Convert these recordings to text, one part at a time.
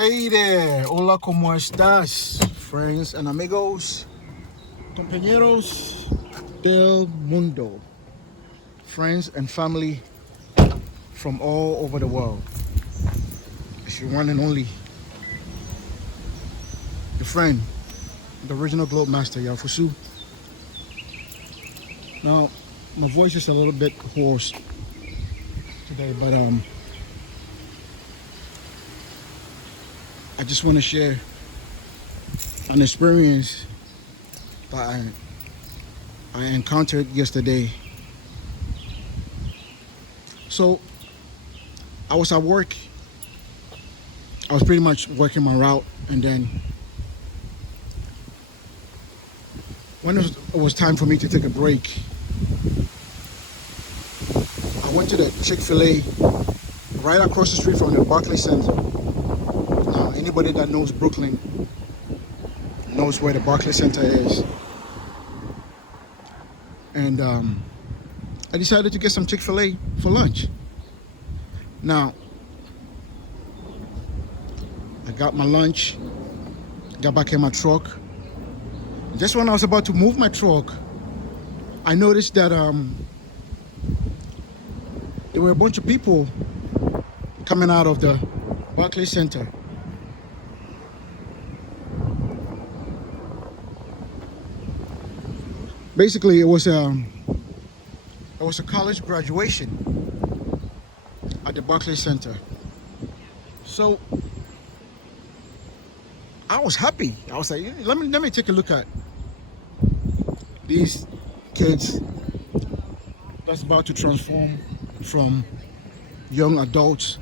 Hey there, hola, ¿cómo estás? Friends and amigos, compañeros del mundo, friends and family from all over the world. It's your one and only, your friend, the original Globe Master, Yafusu. Now, my voice is a little bit hoarse today, but I just want to share an experience that I encountered yesterday. So I was at work. I was pretty much working my route, and then when it was time for me to take a break, I went to the Chick-fil-A right across the street from the Barclays Center. Now, anybody that knows Brooklyn knows where the Barclays Center is. And I decided to get some Chick-fil-A for lunch. Now, I got my lunch, got back in my truck. Just when I was about to move my truck, I noticed that there were a bunch of people coming out of the Barclays Center. Basically, it was a college graduation at the Barclays Center. So I was happy. I was like, let me take a look at these kids that's about to transform from young adults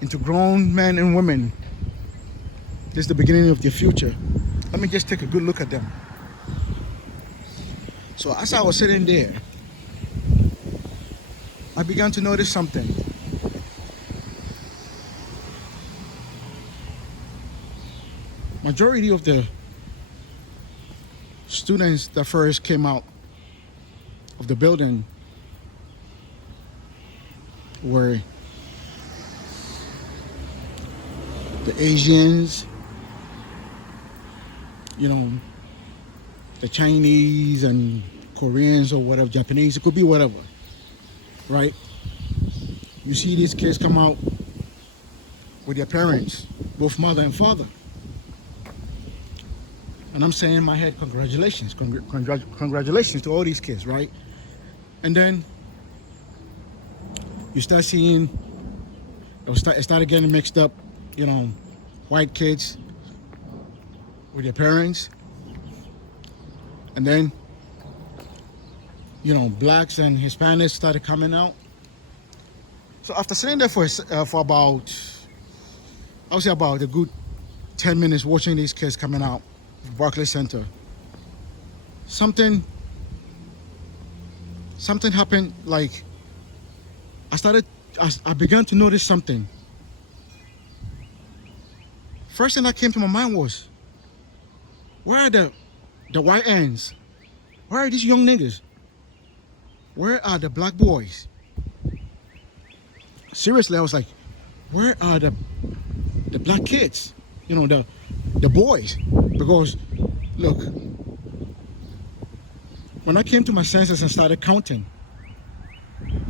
into grown men and women. This is the beginning of their future. Let me just take a good look at them. So as I was sitting there, I began to notice something. Majority of the students that first came out of the building were the Asians, the Chinese and Koreans or whatever, Japanese, it could be whatever, right? You see these kids come out with their parents, both mother and father. And I'm saying in my head, congratulations, congratulations to all these kids, right? And then you start seeing, it started getting mixed up, white kids with their parents. And then, blacks and Hispanics started coming out. So after sitting there for about, I would say about a good 10 minutes watching these kids coming out of Barclays Center, something happened. Like I began to notice something. First thing that came to my mind was, where are the white ends? Where are these young niggas? Where are the black boys? Seriously, I was like, where are the black kids? The boys. Because look, when I came to my senses and started counting,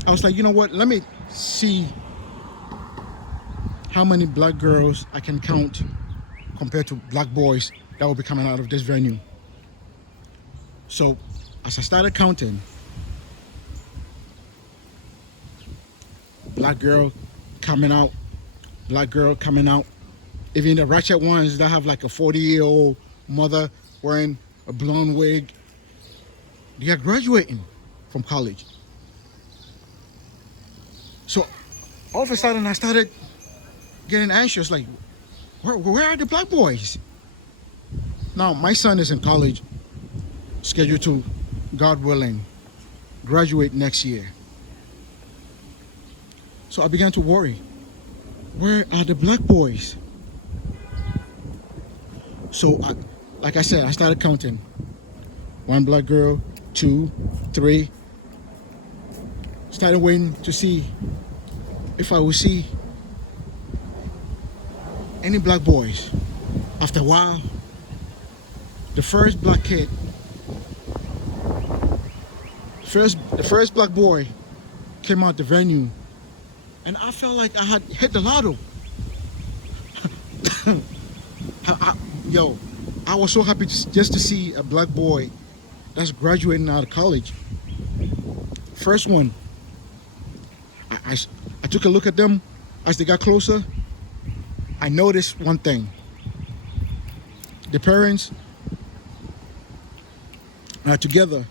I was like, you know what? Let me see how many black girls I can count compared to black boys that will be coming out of this venue. So as I started counting, black girl coming out, black girl coming out. Even the ratchet ones that have like a 40-year-old mother wearing a blonde wig, they are graduating from college. So all of a sudden I started getting anxious, like, where are the black boys? Now my son is in college, scheduled to, God willing, graduate next year. So I began to worry, where are the black boys? So like I said, I started counting. One black girl, 2, 3. Started waiting to see if I would see any black boys. After a while, the first black kid, the first black boy came out the venue, and I felt like I had hit the lotto. Yo, I was so happy just to see a black boy that's graduating out of college. First one, I took a look at them as they got closer. I noticed one thing. The parents are together.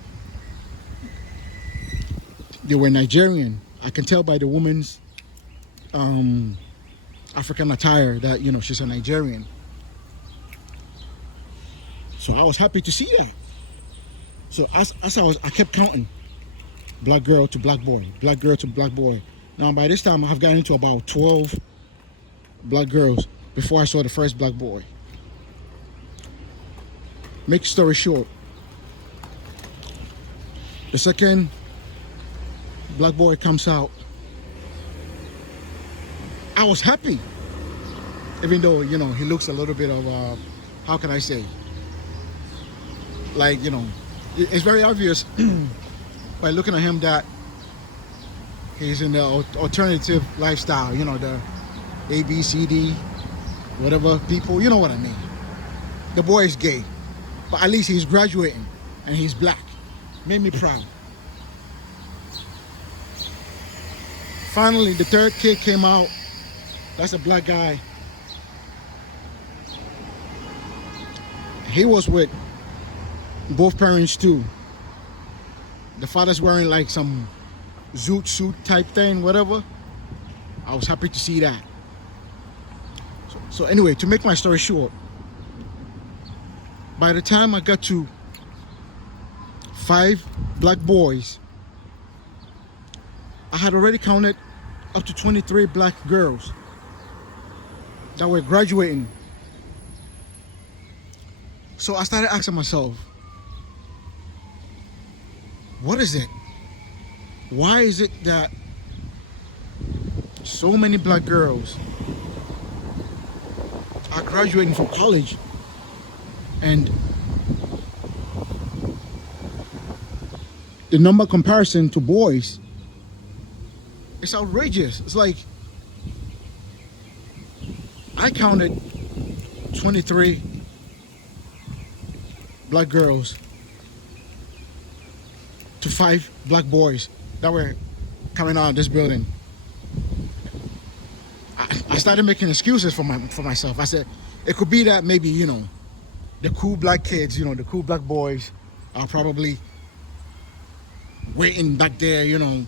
They were Nigerian. I can tell by the woman's African attire that, you know, she's a Nigerian. So I was happy to see that. So as I kept counting, black girl to black boy, black girl to black boy. Now by this time I've gotten into about 12 black girls before I saw the first black boy. Make story short, the second black boy comes out. I was happy, even though, you know, he looks a little bit of how can I say, like, you know, it's very obvious by looking at him that he's in the alternative lifestyle, you know, the A, B, C, D, whatever people, you know what I mean. The boy is gay, but at least he's graduating and he's black. Made me proud. Finally, the third kid came out. That's a black guy. He was with both parents too. The father's wearing like some zoot suit type thing, whatever. I was happy to see that. So anyway, to make my story short, by the time I got to 5 black boys, I had already counted up to 23 black girls that were graduating. So I started asking myself, what is it? Why is it that so many black girls are graduating from college and the number comparison to boys, it's outrageous. It's like I counted 23 black girls to 5 black boys that were coming out of this building. I started making excuses for myself. I said it could be that maybe, you know, the cool black kids, you know, the cool black boys are probably waiting back there, you know,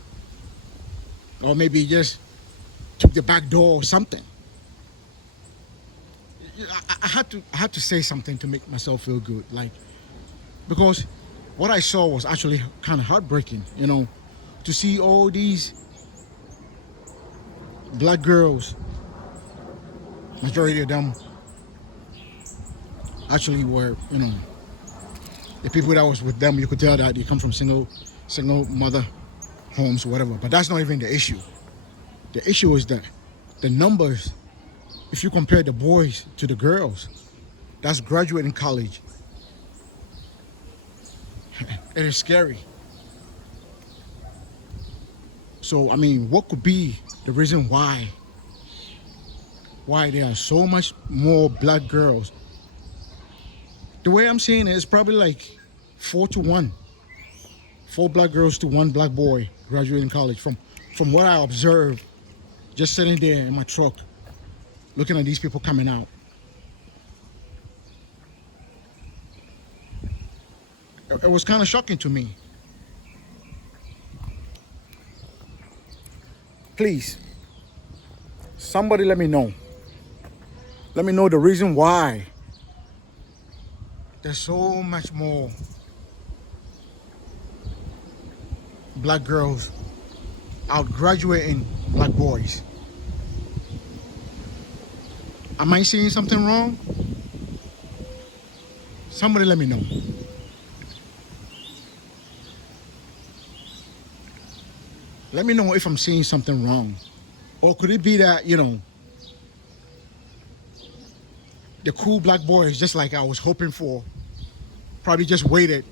or maybe just took the back door or something. I had to say something to make myself feel good, like, because what I saw was actually kind of heartbreaking, you know, to see all these black girls, majority of them actually were, you know, the people that was with them, you could tell that they come from single mother homes or whatever. But that's not even the issue. The issue is that the numbers, if you compare the boys to the girls that's graduating college, it is scary. So, I mean, what could be the reason why there are so much more black girls? The way I'm seeing it is probably like 4 to 1. 4 black girls to 1 black boy graduating college. From what I observed, just sitting there in my truck, looking at these people coming out. It was kind of shocking to me. Please, somebody let me know. Let me know the reason why there's so much more black girls out graduating black boys. Am I seeing something wrong? Somebody let me know. Let me know if I'm seeing something wrong. Or could it be that, you know, the cool black boys, just like I was hoping for, probably just waited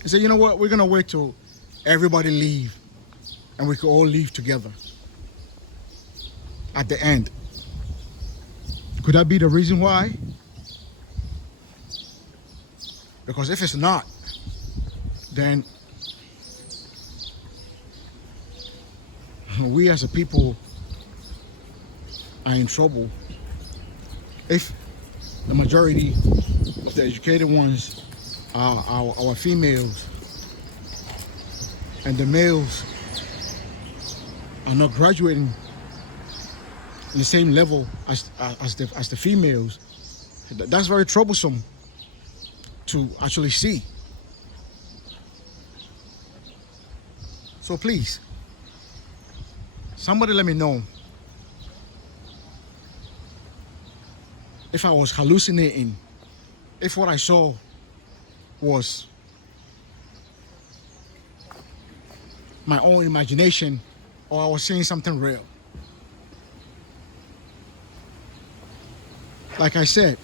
and said, you know what, we're gonna wait till everybody leave and we could all leave together at the end. Could that be the reason why? Because if it's not, then we as a people are in trouble. If the majority of the educated ones are our females, and the males are not graduating in the same level as the females, that's very troublesome to actually see. So please, somebody let me know if I was hallucinating, if what I saw was my own imagination, or I was seeing something real. Like I said,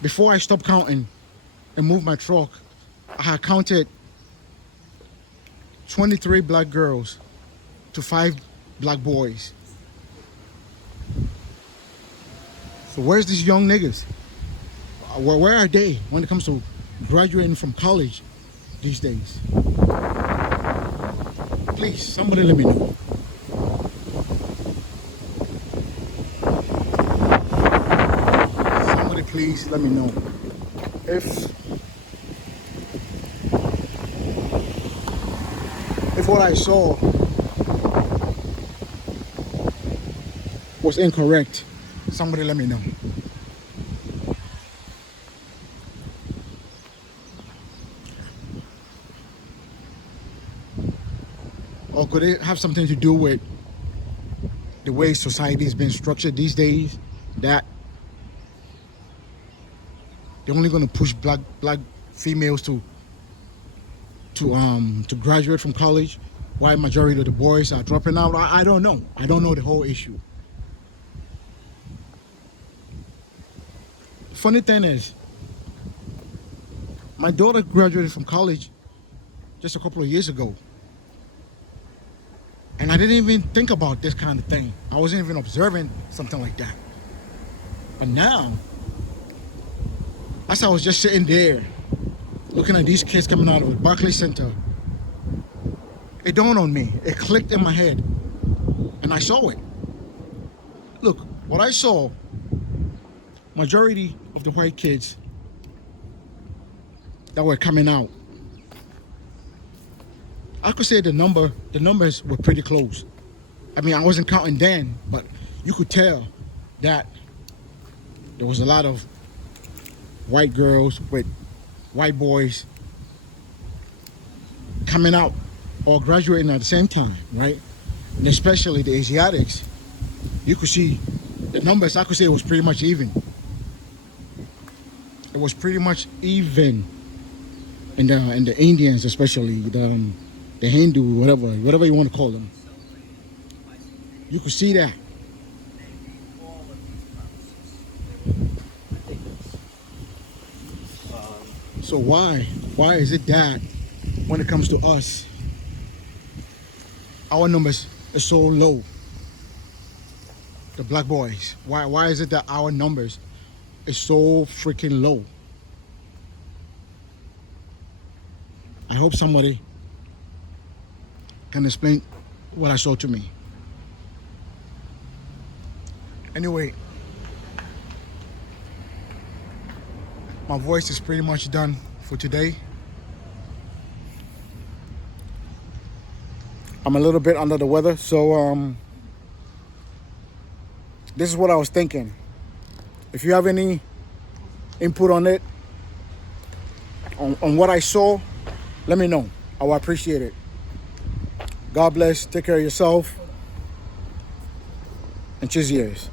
before I stopped counting and moved my truck, I had counted 23 black girls to 5 black boys. So where's these young niggas? Where are they when it comes to graduating from college these days? Please, somebody let me know. Somebody please let me know if what I saw was incorrect. Somebody let me know. Or could it have something to do with the way society is being structured these days, that they're only going to push black females to graduate from college, while majority of the boys are dropping out? I don't know. I don't know the whole issue. Funny thing is, my daughter graduated from college just a couple of years ago. And I didn't even think about this kind of thing. I wasn't even observing something like that. But now, as I was just sitting there, looking at these kids coming out of the Barclays Center, it dawned on me. It clicked in my head. And I saw it. Look, what I saw, majority of the white kids that were coming out, I could say the numbers were pretty close. I mean, I wasn't counting then, but you could tell that there was a lot of white girls with white boys coming out or graduating at the same time, right? And especially the Asiatics, you could see the numbers. I could say it was pretty much even. It was pretty much even, and the Indians, especially the Hindu, whatever you want to call them. You could see that. So why is it that when it comes to us, our numbers are so low? The black boys. Why is it that our numbers is so freaking low? I hope somebody can explain what I saw to me. Anyway, my voice is pretty much done for today. I'm a little bit under the weather, so this is what I was thinking. If you have any input on it, on what I saw, let me know. I will appreciate it. God bless. Take care of yourself. And cheers.